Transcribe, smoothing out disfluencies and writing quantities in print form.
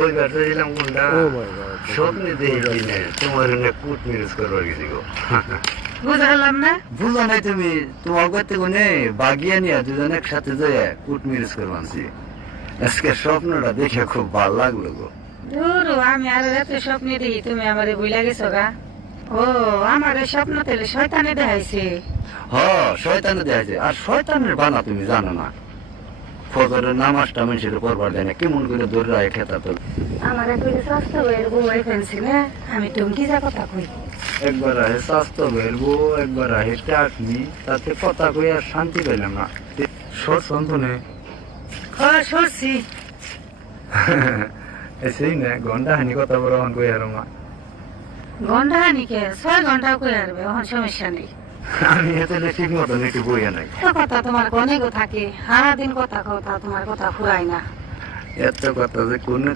কইবার চাইছিলাম কোনটা ও মাই গড স্বপ্নে দেখি না তোমার এনে কুট মিরস করবার গেছি গো বুঝালাম না বুঝো নাই তুমি তোমার করতে কোনে বাগিয়া নিয়ে দুজন একসাথে যায় কুট মিরস করবানছি আজকে স্বপ্নটা দেখে খুব ভালো লাগলো গো দূর আমি আর রাতে স্বপ্নে দেখি তুমি আমারে ভুলা গেছো গা ও আমার স্বপ্ন তেলে শয়তানে দেখাইছে হ শয়তানে দেখাইছে আর শয়তানের বানা তুমি জানো না ফজরের নামাজটা মানুষের পড়বার দেয় না কেমন করে দৌড় রায় খেতা তো আমার কই স্বাস্থ্য বইয়ের বই ফেলছি না আমি টুঙ্কি যা কথা কই একবার আহে স্বাস্থ্য বেরবো একবার আহে চাটনি তাতে কথা কই আর শান্তি পেলাম না সর সন্তনে সরছি সেই না ঘন্টা হানি কথা বড় অন কই আর মা ঘন্টা হানিকে 6 ঘন্টা কই আরবে ওহন সমস্যা নেই আমি এতে ঠিক মতন একটু বইয়া নাই তো কথা তোমার অনেক থাকে সারাদিন কথা কও তা তোমার কথা ফুরায় না এত কথা যে কোনো